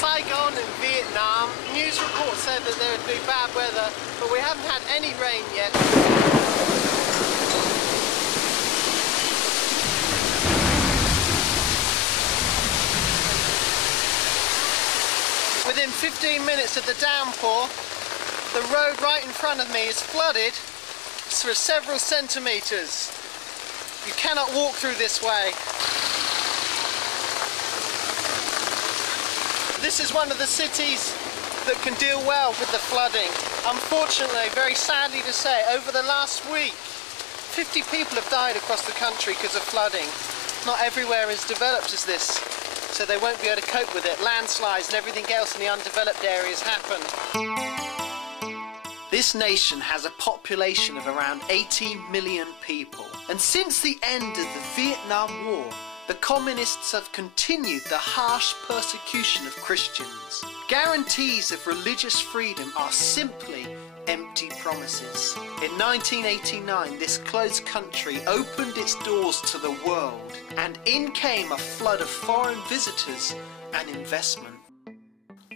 Saigon in Vietnam. News reports said that there would be bad weather, but we haven't had any rain yet. Within 15 minutes of the downpour, the road right in front of me is flooded for several centimetres. You cannot walk through this way. This is one of the cities that can deal well with the flooding. Unfortunately, very sadly to say, over the last week, 50 people have died across the country because of flooding. Not everywhere is developed as this, so they won't be able to cope with it. Landslides and everything else in the undeveloped areas happen. This nation has a population of around 80 million people. And since the end of the Vietnam War, the communists have continued the harsh persecution of Christians. Guarantees of religious freedom are simply empty promises. In 1989, this closed country opened its doors to the world, and in came a flood of foreign visitors and investment.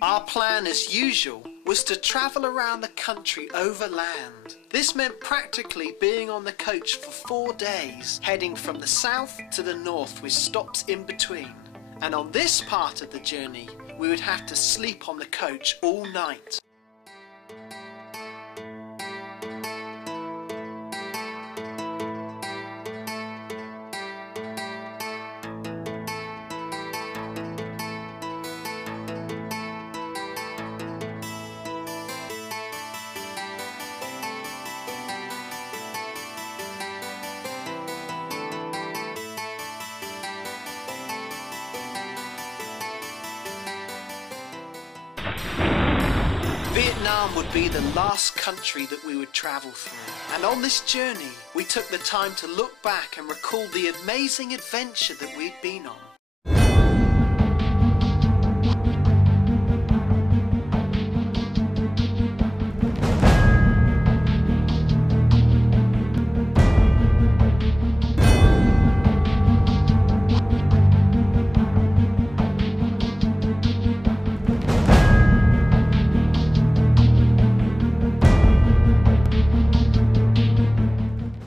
Our plan, as usual, was to travel around the country overland. This meant practically being on the coach for 4 days, heading from the south to the north with stops in between. And on this part of the journey, we would have to sleep on the coach all night. Vietnam would be the last country that we would travel through. And on this journey, we took the time to look back and recall the amazing adventure that we'd been on.